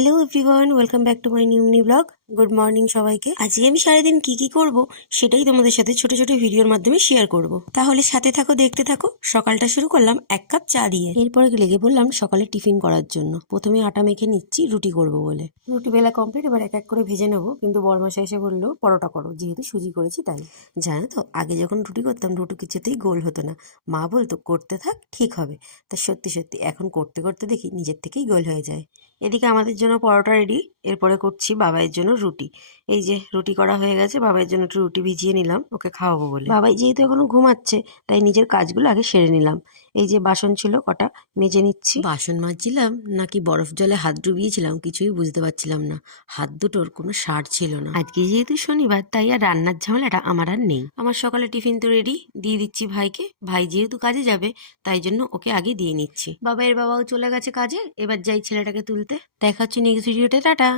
Hello everyone, welcome back to my new blog. Good morning সবাইকে। আজকে আমি সারাদিন কি করব সেটাই তোমাদের সাথে ছোট ছোট ভিডিওর মাধ্যমে শেয়ার করব। তাহলে সাথে থাকো, দেখতে থাকো। সকালটা শুরু করলাম 1 কাপ চা দিয়ে। এরপরে লেগে পড়লাম সকালে টিফিন করার জন্য। প্রথমে আটা মেখে নিচ্ছি রুটি করব বলে। রুটি বেলা কমপ্লিট, এবার এক এক করে ভেজে নেবো। কিন্তু বরমাসা এসে বললো পরোটা করো, যেহেতু সুজি করেছি তাই। জানো তো, আগে যখন রুটি করতাম রুটি কিছুতেই গোল হতো না। মা বলতো করতে থাক, ঠিক হবে। তা সত্যি সত্যি এখন করতে করতে দেখি নিজের থেকেই গোল হয়ে যায়। এদিকে আমাদের জন্য পরোটা রেডি। এরপরে করছি বাবাইয়ের জন্য রুটি। এই যে রুটি করা হয়ে গেছে, বাবাইয়ের জন্য একটু রুটি ভিজিয়ে নিলাম ওকে খাওয়াবো বলে। বাবাই যেহেতু এখনো ঘুমাচ্ছে তাই নিজের কাজগুলো আগে সেরে নিলাম। এই যে বাসন ছিল কটা, মেজে নিচ্ছি। বাসন মাজছিলাম নাকি বরফ জলে হাত ডুবিয়েছিলাম কিছুই বুঝতে পারছিলাম না। হাত দুটোর কোনো সার ছিল না। আজকে যেহেতু শনিবার তাই আর রান্নার ঝামেলাটা আমার আর নেই। আমার সকালে টিফিন তো রেডি, দিয়ে দিচ্ছি ভাইকে। ভাই যেহেতু কাজে যাবে তাই জন্য ওকে আগে দিয়ে নিচ্ছি। বাবাইয়ের বাবাও চলে গেছে কাজে, এবার যাই ছেলেটাকে তুলতে। দেখা হচ্ছে নেক্সট ভিডিওতে, টাটা।